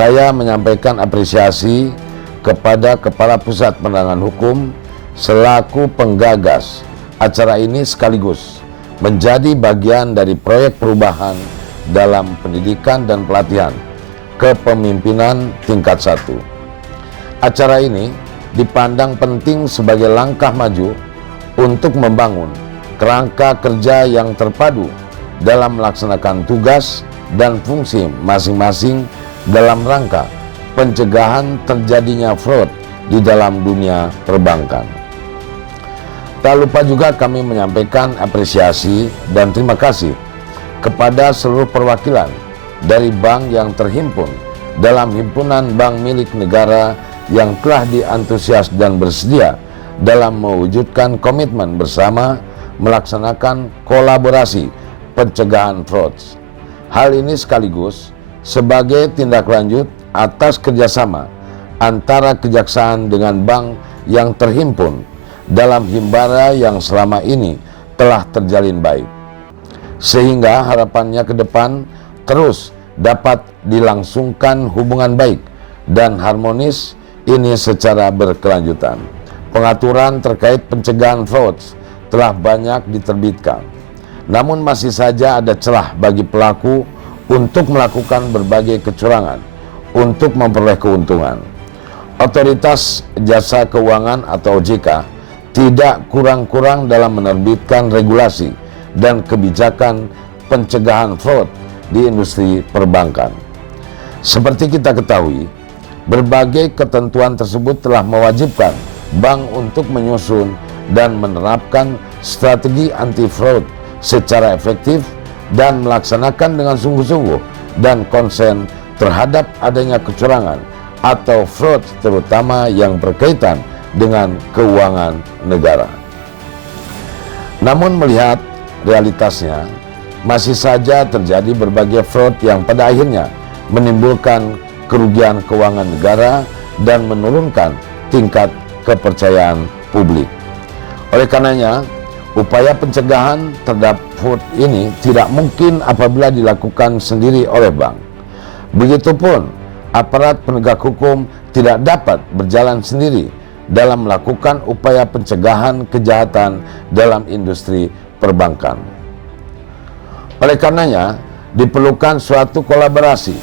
saya menyampaikan apresiasi kepada Kepala Pusat Penerangan Hukum selaku penggagas acara ini sekaligus menjadi bagian dari proyek perubahan dalam pendidikan dan pelatihan kepemimpinan tingkat 1. Acara ini dipandang penting sebagai langkah maju untuk membangun kerangka kerja yang terpadu dalam melaksanakan tugas dan fungsi masing-masing dalam rangka pencegahan terjadinya fraud di dalam dunia perbankan. Tak lupa juga kami menyampaikan apresiasi dan terima kasih kepada seluruh perwakilan dari bank yang terhimpun dalam himpunan bank milik negara yang telah diantusias dan bersedia dalam mewujudkan komitmen bersama melaksanakan kolaborasi pencegahan fraud. Hal ini sekaligus sebagai tindak lanjut atas kerjasama antara kejaksaan dengan bank yang terhimpun dalam himbara yang selama ini telah terjalin baik, sehingga harapannya ke depan terus dapat dilangsungkan hubungan baik dan harmonis ini secara berkelanjutan. Pengaturan terkait pencegahan fraud telah banyak diterbitkan, namun masih saja ada celah bagi pelaku untuk melakukan berbagai kecurangan untuk memperoleh keuntungan. Otoritas Jasa Keuangan atau OJK tidak kurang-kurang dalam menerbitkan regulasi dan kebijakan pencegahan fraud di industri perbankan. Seperti kita ketahui, berbagai ketentuan tersebut telah mewajibkan bank untuk menyusun dan menerapkan strategi anti-fraud secara efektif dan melaksanakan dengan sungguh-sungguh dan konsen terhadap adanya kecurangan atau fraud terutama yang berkaitan dengan keuangan negara. Namun melihat realitasnya, masih saja terjadi berbagai fraud yang pada akhirnya menimbulkan kerugian keuangan negara dan menurunkan tingkat kepercayaan publik. Oleh karenanya, upaya pencegahan terhadap fraud ini tidak mungkin apabila dilakukan sendiri oleh bank. Begitupun, aparat penegak hukum tidak dapat berjalan sendiri dalam melakukan upaya pencegahan kejahatan dalam industri perbankan. Oleh karenanya, diperlukan suatu kolaborasi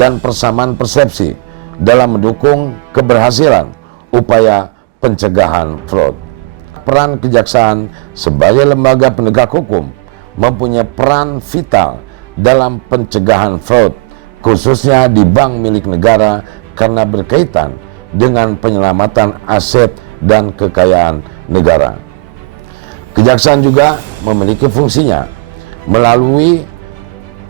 dan persamaan persepsi dalam mendukung keberhasilan upaya pencegahan fraud. Peran kejaksaan sebagai lembaga penegak hukum mempunyai peran vital dalam pencegahan fraud, khususnya di bank milik negara karena berkaitan dengan penyelamatan aset dan kekayaan negara. Kejaksaan juga memiliki fungsinya melalui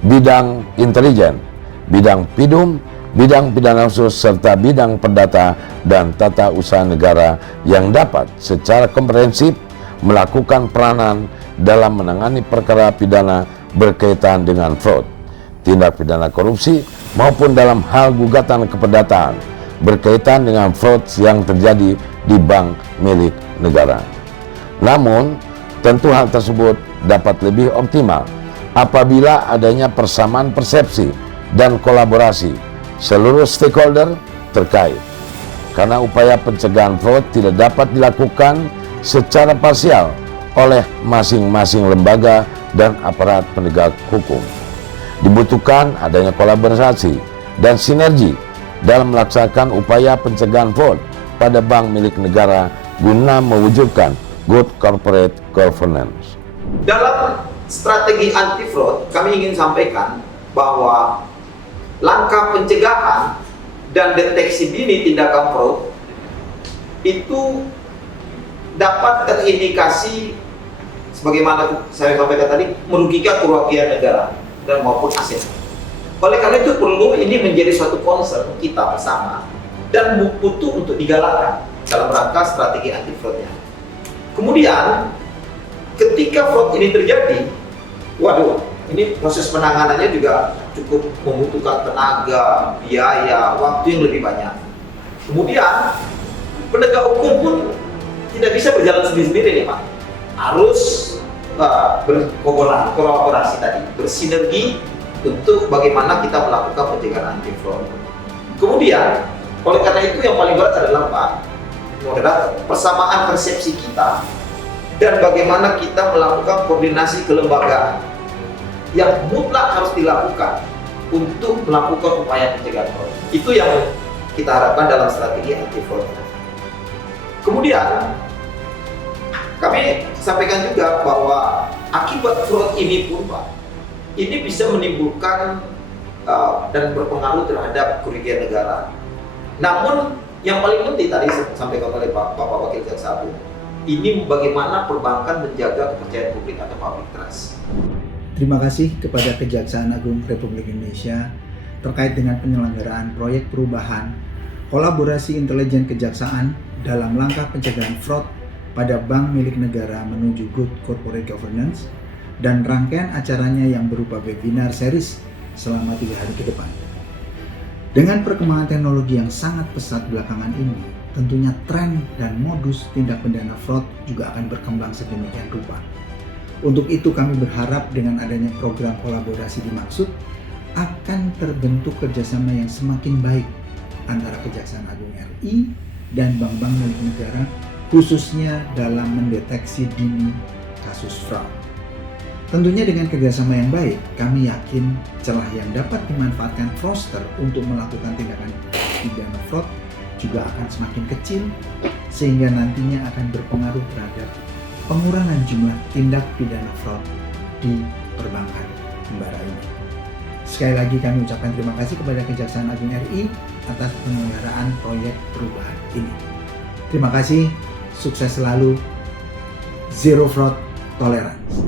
bidang intelijen, bidang pidum, bidang pidana khusus, serta bidang perdata dan tata usaha negara yang dapat secara komprehensif melakukan peranan dalam menangani perkara pidana berkaitan dengan fraud, tindak pidana korupsi, maupun dalam hal gugatan keperdataan berkaitan dengan fraud yang terjadi di bank milik negara. Namun, tentu hal tersebut dapat lebih optimal apabila adanya persamaan persepsi dan kolaborasi seluruh stakeholder terkait. Karena upaya pencegahan fraud tidak dapat dilakukan secara parsial oleh masing-masing lembaga dan aparat penegak hukum. Dibutuhkan adanya kolaborasi dan sinergi dalam melaksanakan upaya pencegahan fraud pada bank milik negara guna mewujudkan good corporate governance. Dalam strategi anti fraud, kami ingin sampaikan bahwa langkah pencegahan dan deteksi dini tindakan fraud itu dapat terindikasi sebagaimana saya sampaikan tadi merugikan kerugian negara dan maupun aset. Oleh karena itu perlu ini menjadi suatu concern kita bersama dan butuh untuk digalakkan dalam rangka strategi anti fraudnya. Kemudian ketika fraud ini terjadi, waduh, ini proses penanganannya juga cukup membutuhkan tenaga, biaya, waktu yang lebih banyak. Kemudian penegak hukum pun tidak bisa berjalan sendiri-sendiri nih Pak. Harus berkolaborasi tadi, bersinergi untuk bagaimana kita melakukan pencegahan anti fraud. Kemudian, oleh karena itu yang paling berat adalah Pak Moderator, persamaan persepsi kita dan bagaimana kita melakukan koordinasi kelembagaan yang mutlak harus dilakukan untuk melakukan upaya pencegahan fraud. Itu yang kita harapkan dalam strategi anti fraud. Kemudian kami sampaikan juga bahwa akibat fraud ini pun Pak, ini bisa menimbulkan dan berpengaruh terhadap kerugian negara. Namun yang paling penting tadi sampaikan oleh Bapak Wakil Jaksa Agung, ini bagaimana perbankan menjaga kepercayaan publik atau public trust. Terima kasih kepada Kejaksaan Agung Republik Indonesia terkait dengan penyelenggaraan proyek perubahan kolaborasi intelijen kejaksaan dalam langkah pencegahan fraud pada bank milik negara menuju good corporate governance dan rangkaian acaranya yang berupa webinar series selama 3 hari ke depan. Dengan perkembangan teknologi yang sangat pesat belakangan ini, tentunya tren dan modus tindak pidana fraud juga akan berkembang sedemikian rupa. Untuk itu kami berharap dengan adanya program kolaborasi dimaksud akan terbentuk kerjasama yang semakin baik antara Kejaksaan Agung RI dan bank-bank milik negara, khususnya dalam mendeteksi dini kasus fraud. Tentunya dengan kerjasama yang baik, kami yakin celah yang dapat dimanfaatkan fraudster untuk melakukan tindakan pidana fraud juga akan semakin kecil, sehingga nantinya akan berpengaruh terhadap pengurangan jumlah tindak pidana fraud di perbankan kembara ini. Sekali lagi kami ucapkan terima kasih kepada Kejaksaan Agung RI atas penyelenggaraan proyek perubahan ini. Terima kasih, sukses selalu, zero fraud tolerance.